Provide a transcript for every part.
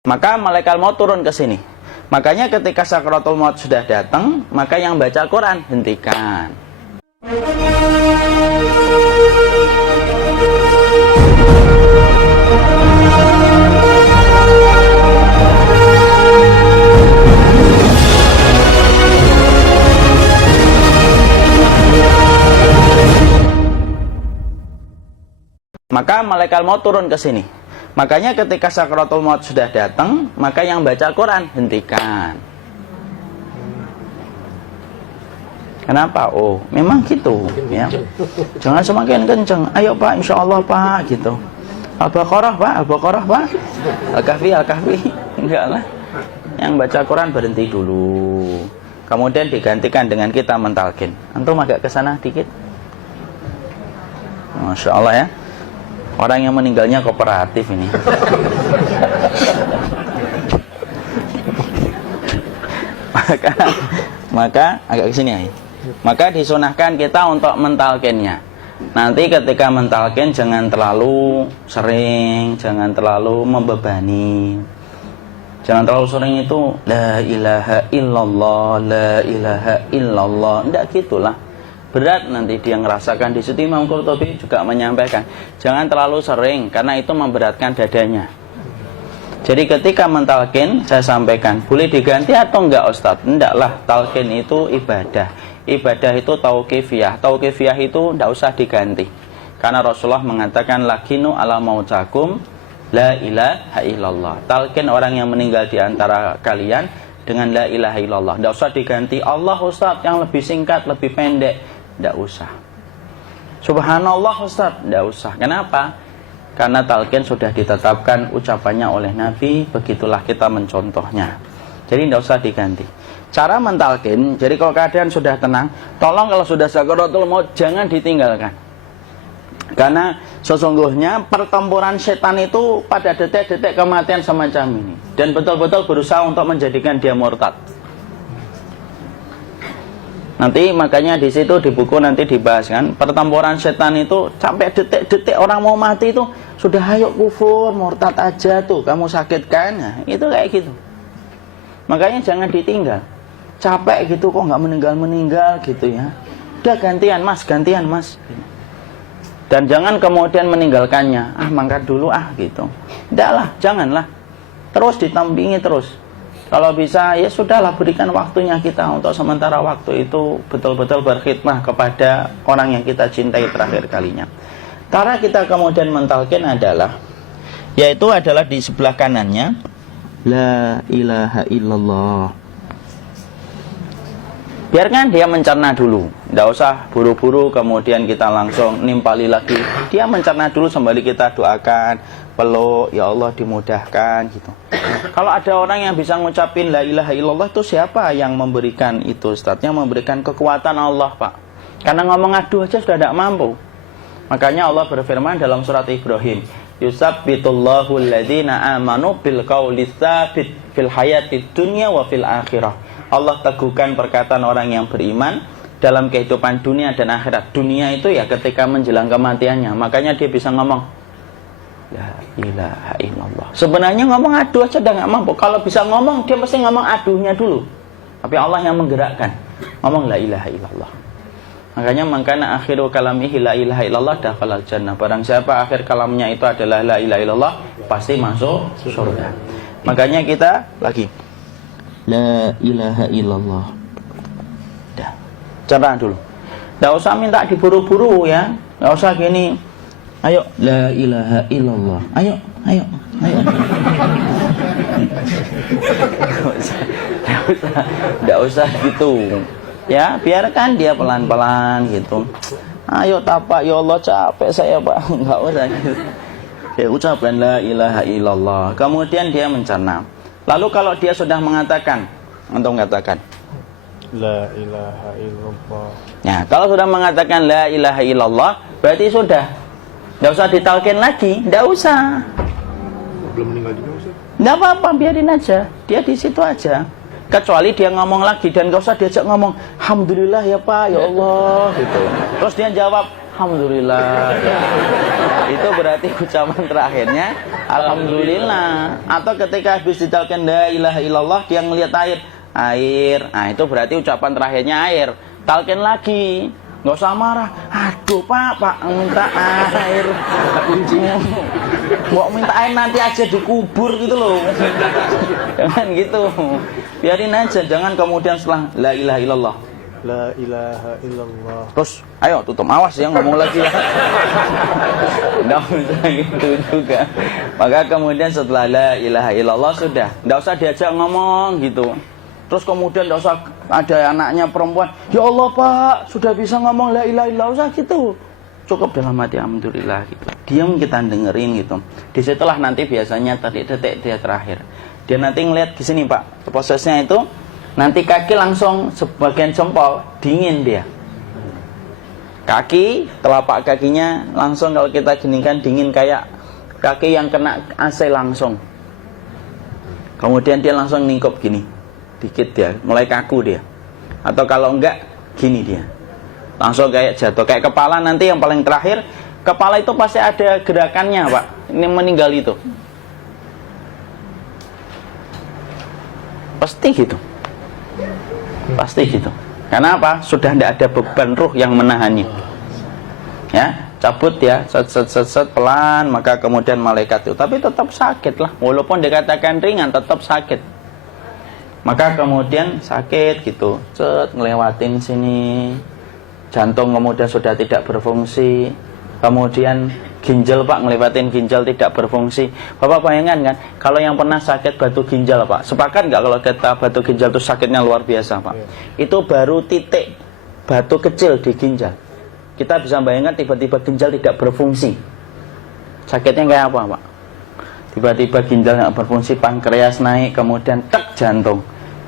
Maka malaikat maut turun ke sini. Makanya ketika sakaratul maut sudah datang, maka yang baca Quran hentikan. Maka malaikat maut turun ke sini. Makanya ketika sakaratul maut sudah datang, maka yang baca Quran hentikan. Kenapa? Oh, memang gitu ya. Jangan semakin kenceng. Ayo Pak, insya Allah Pak, gitu. Al-Baqarah Pak, Al-Baqarah Pak. Al-Kahfi, Al-Kahfi. Enggak lah. Yang baca Quran berhenti dulu. Kemudian digantikan dengan kita mentalkin. Antum agak ke sana dikit. Masya Allah ya. Orang yang meninggalnya kooperatif ini. maka agak kesini ya. Maka disunahkan kita untuk mentalkinnya. Nanti ketika mentalkin jangan terlalu sering, jangan terlalu membebani. Jangan terlalu sering itu la ilaha illallah, la ilaha illallah. Enggak gitulah. Berat nanti dia ngerasakan. Di situ Imam Qurtubi juga menyampaikan jangan terlalu sering karena itu memberatkan dadanya. Jadi ketika mentalkin saya sampaikan boleh diganti atau enggak Ustadz? Enggak lah, talkin itu ibadah. Ibadah itu tauqifiyah. Tauqifiyah itu enggak usah diganti. Karena Rasulullah mengatakan lakinu ala mautakum la ilaha illallah. Talkin orang yang meninggal di antara kalian dengan la ilaha illallah. Enggak usah diganti Allah Ustadz yang lebih singkat, lebih pendek. Tidak usah. Subhanallah Ustaz, tidak usah. Kenapa? Karena talqin sudah ditetapkan ucapannya oleh Nabi, begitulah kita mencontohnya. Jadi tidak usah diganti. Cara mentalqin, jadi kalau keadaan sudah tenang, tolong kalau sudah sakaratul maut jangan ditinggalkan. Karena sesungguhnya pertempuran setan itu pada detik-detik kematian semacam ini. Dan betul-betul berusaha untuk menjadikan dia murtad. Nanti makanya di situ di buku nanti dibahas kan pertempuran setan itu sampai detik-detik orang mau mati itu sudah ayo kufur murtad aja tuh kamu sakit kan nah, itu kayak gitu. Makanya jangan ditinggal. Capek gitu kok nggak meninggal gitu ya. Udah gantian mas. Dan jangan kemudian meninggalkannya. Mangkat dulu gitu. Enggak lah, janganlah. Terus ditampingi terus. Kalau bisa ya sudahlah berikan waktunya kita untuk sementara waktu itu betul-betul berkhidmah kepada orang yang kita cintai terakhir kalinya. Cara kita kemudian mentalkin adalah yaitu adalah di sebelah kanannya la ilaha illallah. Biarkan dia mencerna dulu. Tidak usah buru-buru kemudian kita langsung nimpali lagi. Dia mencerna dulu sembari kita doakan, peluk, ya Allah dimudahkan gitu. Kalau ada orang yang bisa ngucapin la ilaha illallah itu siapa yang memberikan itu Ustaz? Yang memberikan kekuatan Allah Pak. Karena ngomong aduh aja sudah tidak mampu. Makanya Allah berfirman dalam surat Ibrahim, yusabbitullahu alladhina amanu bil qawli tsabit fil hayatid dunya wa fil akhirah. Allah teguhkan perkataan orang yang beriman dalam kehidupan dunia dan akhirat. Dunia itu ya ketika menjelang kematiannya. Makanya dia bisa ngomong la ilaha illallah. Sebenarnya ngomong aduh aja udah gak mampu. Kalau bisa ngomong dia mesti ngomong aduhnya dulu. Tapi Allah yang menggerakkan. Ngomong la ilaha illallah. Makanya mangkana akhiru kalamihi la ilaha illallah dakhalal jannah. Barang siapa akhir kalamnya itu adalah la ilaha illallah pasti masuk surga. Makanya kita lagi la ilaha illallah. Dah. Cara dulu. Enggak usah minta diburu-buru ya. Enggak usah gini. Ayo la ilaha illallah. Ayo. Enggak usah gitu. Ya, biarkan dia pelan-pelan gitu. Ayo tapak ya Allah capek saya Pak. Enggak usah gitu. Ya ucapkan la ilaha illallah. Kemudian dia mencerna. Lalu kalau dia sudah mengatakan, untuk mengatakan la ilaha illallah. Ya, kalau sudah mengatakan la ilaha illallah, berarti sudah. Tidak usah ditalkin lagi, tidak usah. Belum meninggal juga Ustaz? Tidak apa-apa, biarin aja. Dia di situ aja. Kecuali dia ngomong lagi dan gak usah diajak ngomong, alhamdulillah ya Pak, ya Allah gitu. Terus dia jawab, alhamdulillah. Ya. itu berarti ucapan terakhirnya alhamdulillah. Atau ketika habis ditalkin la ilaha illallah dia ngelihat air, nah itu berarti ucapan terakhirnya air. Talkin lagi, nggak usah marah. Aduh pak minta air, kuncinya mau minta air nanti aja dikubur gitu loh. Jangan gitu, biarin aja. Jangan kemudian setelah la ilaha illallah, La ilaha illallah. terus ayo tutup, awas ya ngomong lagi ya. Nggak usah gitu juga. Maka kemudian setelah la ilaha illallah sudah, nggak usah diajak ngomong gitu. Terus kemudian nggak usah ada anaknya perempuan, ya Allah pak sudah bisa ngomong la ilaha illallah, usah gitu. Cukup dalam hati alhamdulillah gitu. Diam, kita dengerin gitu. Disitulah nanti biasanya tadi detik dia terakhir. Dia nanti ngeliat di sini pak, prosesnya itu nanti kaki langsung sebagian jempol dingin dia. Kaki, telapak kakinya langsung kalau kita geningkan dingin kayak kaki yang kena AC langsung. Kemudian dia langsung ningkup gini. Dikit dia, mulai kaku dia. Atau kalau enggak, gini dia. Langsung kayak jatuh. Kayak kepala nanti yang paling terakhir, kepala itu pasti ada gerakannya pak. Ini meninggal itu. Pasti gitu. Pasti gitu. Karena apa? Sudah tidak ada beban ruh yang menahannya. Ya, cabut ya, set pelan, maka kemudian malaikat itu. Tapi tetap sakit lah. Walaupun dikatakan ringan, tetap sakit. Maka kemudian sakit gitu, ngelewatin sini, jantung kemudian sudah tidak berfungsi, kemudian ginjal pak, ngelewatin ginjal tidak berfungsi. Bapak bayangkan kan, kalau yang pernah sakit batu ginjal pak, sepakat nggak kalau kita batu ginjal itu sakitnya luar biasa pak? Itu baru titik batu kecil di ginjal. Kita bisa bayangkan tiba-tiba ginjal tidak berfungsi, sakitnya kayak apa pak? Tiba-tiba ginjal nggak berfungsi, pankreas naik, kemudian tek jantung.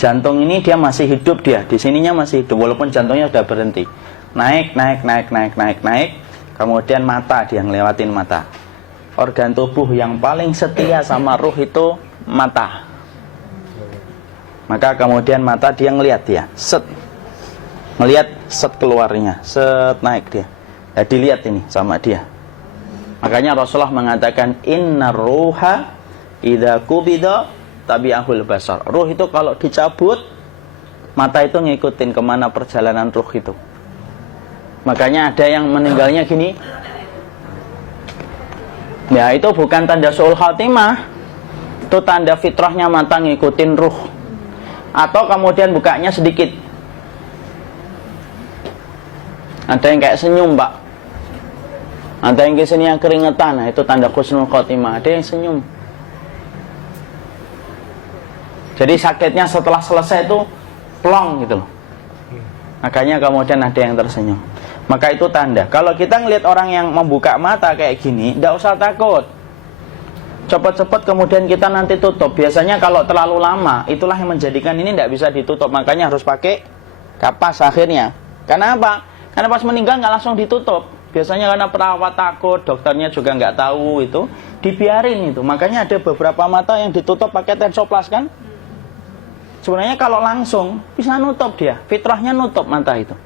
Jantung ini dia masih hidup dia, di sininya masih hidup walaupun jantungnya sudah berhenti. Naik, kemudian mata dia ngelewatin mata. Organ tubuh yang paling setia sama ruh itu mata. Maka kemudian mata dia ngelihat dia, ngelihat keluarnya, naik dia. Ya dilihat ini sama dia. Makanya Rasulullah mengatakan innar ruha idza qubida tabi'ahul basar. Ruh itu kalau dicabut, mata itu ngikutin kemana perjalanan ruh itu. Makanya ada yang meninggalnya gini. Ya itu bukan tanda su'ul khatimah. Itu tanda fitrahnya mata ngikutin ruh. Atau kemudian bukanya sedikit. Ada yang kayak senyum pak. Ada yang kesini yang keringetan, nah itu tanda husnul khotimah. Ada yang senyum. Jadi sakitnya setelah selesai itu plong gitu loh. Makanya kemudian ada yang tersenyum. Maka itu tanda. Kalau kita ngelihat orang yang membuka mata kayak gini, tidak usah takut. Cepat-cepat kemudian kita nanti tutup. Biasanya kalau terlalu lama, itulah yang menjadikan ini tidak bisa ditutup. Makanya harus pakai kapas akhirnya. Karena apa? Karena pas meninggal nggak langsung ditutup. Biasanya karena perawat takut, dokternya juga nggak tahu itu, dibiarin itu. Makanya ada beberapa mata yang ditutup pakai tensoplas kan. Sebenarnya kalau langsung bisa nutup dia, fitrahnya nutup mata itu.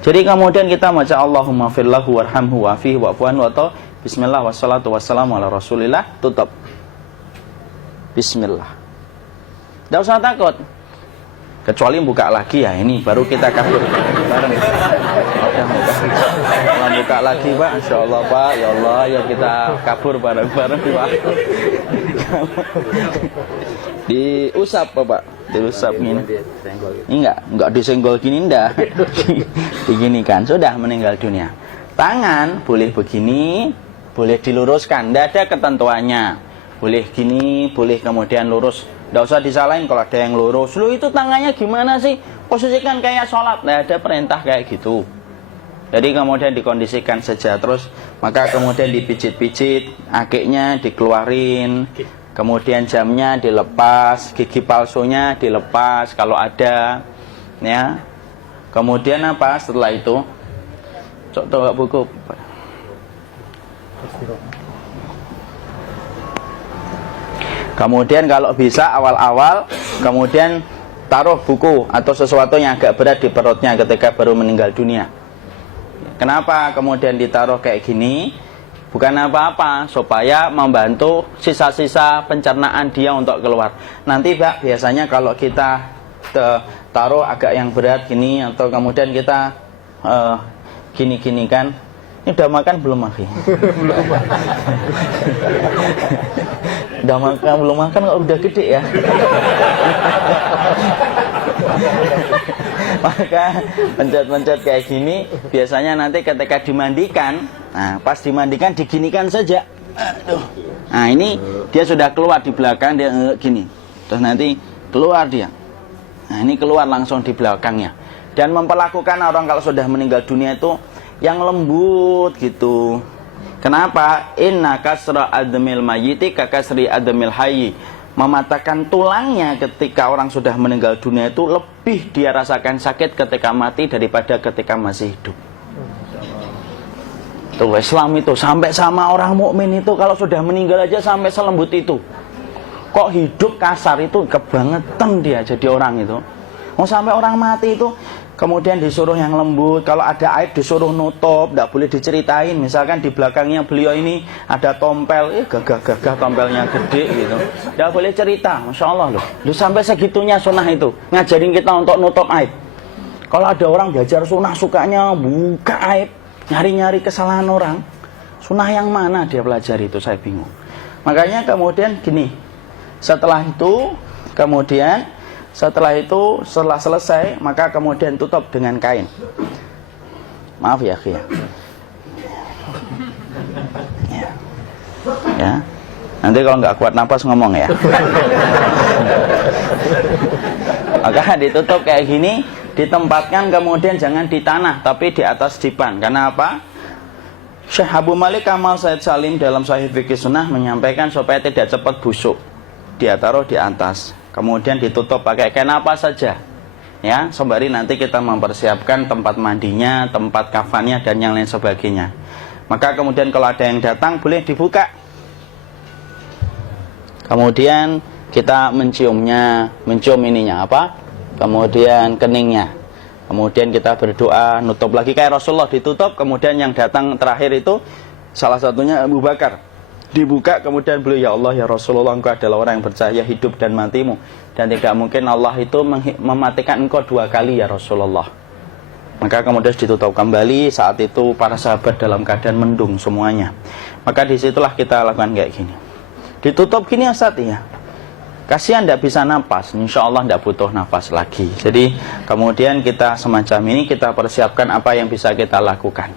Jadi kemudian kita baca Allahumma firlahu warhamhu wa'afihi wa'fuanhu atau bismillah wassalatu wassalamu ala rasulillah, tutup. Bismillah. Tidak usah takut. Kecuali buka lagi ya, ini baru kita kabur bareng. Kalau buka lagi pak, insya Allah pak, ya Allah ya kita kabur bareng-bareng pak. Diusap pak, diusap gini. Ini enggak disenggol gini enggak. Begini kan, sudah meninggal dunia. Tangan boleh begini, boleh diluruskan, tidak ada ketentuannya. Boleh gini, boleh kemudian lurus. Tidak usah disalahin kalau ada yang lurus. Lu itu tangannya gimana sih? Posisikan kayak sholat. Nah, ada perintah kayak gitu. Jadi kemudian dikondisikan saja. Terus maka kemudian dipijit-pijit, akiknya dikeluarin, kemudian jamnya dilepas, gigi palsunya dilepas kalau ada, ya. Kemudian apa? Setelah itu, coba buku. Kemudian kalau bisa awal-awal, kemudian taruh buku atau sesuatu yang agak berat di perutnya ketika baru meninggal dunia. Kenapa kemudian ditaruh kayak gini? Bukan apa-apa, supaya membantu sisa-sisa pencernaan dia untuk keluar. Nanti Pak, biasanya kalau kita taruh agak yang berat gini, atau kemudian kita gini-gini kan, ini udah makan belum Akhi? Udah makan belum makan kok udah gede ya. Maka pencet-pencet kayak gini biasanya nanti ketika dimandikan, nah pas dimandikan diginikan saja. Aduh. Nah ini dia sudah keluar di belakang, dia gini, terus nanti keluar dia. Nah ini keluar langsung di belakangnya. Dan memperlakukan orang kalau sudah meninggal dunia itu yang lembut gitu. Kenapa? Inna kasra admil mayyiti kakasri admil hayyi. Mematakan tulangnya ketika orang sudah meninggal dunia itu lebih dia rasakan sakit ketika mati daripada ketika masih hidup. Tuh Islam itu sampai sama orang mukmin itu kalau sudah meninggal aja sampai selembut itu. Kok hidup kasar itu kebangetan dia jadi orang itu. Mau sampai orang mati itu kemudian disuruh yang lembut, kalau ada aib disuruh nutup, tidak boleh diceritain. Misalkan di belakangnya beliau ini ada tompel, gagah-gagah tompelnya gede gitu, tidak boleh cerita. Masya Allah loh, sampai segitunya sunnah itu ngajarin kita untuk nutup aib. Kalau ada orang belajar sunnah sukanya buka aib, nyari-nyari kesalahan orang, sunnah yang mana dia pelajari itu saya bingung. Makanya kemudian gini, setelah selesai maka kemudian tutup dengan kain. Maaf ya Akhi ya. Nanti kalau nggak kuat napas ngomong ya. Maka ditutup kayak gini, ditempatkan kemudian jangan di tanah tapi di atas dipan. Karena apa? Syekh Abu Malik Kamal Said Salim dalam Sahih Fikih Sunnah menyampaikan supaya tidak cepat busuk. Dia taruh di atas, kemudian ditutup pakai kain apa saja ya, sembari nanti kita mempersiapkan tempat mandinya, tempat kafannya dan yang lain sebagainya. Maka kemudian kalau ada yang datang boleh dibuka, kemudian kita mencium ininya apa, kemudian keningnya, kemudian kita berdoa, nutup lagi kayak Rasulullah, ditutup. Kemudian yang datang terakhir itu salah satunya Abu Bakar, dibuka, kemudian beliau, ya Allah ya Rasulullah, engkau adalah orang yang percaya hidup dan matimu, dan tidak mungkin Allah itu mematikan engkau 2 kali ya Rasulullah. Maka kemudian ditutup kembali. Saat itu para sahabat dalam keadaan mendung semuanya. Maka disitulah kita lakukan kayak gini, ditutup gini Ustaz ya, kasihan tidak bisa nafas, insya Allah tidak butuh nafas lagi. Jadi kemudian kita semacam ini, kita persiapkan apa yang bisa kita lakukan.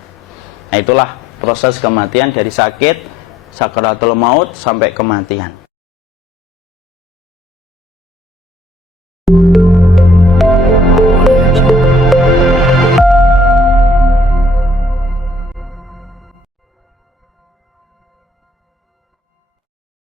Nah itulah proses kematian dari sakit sakaratul maut sampai kematian.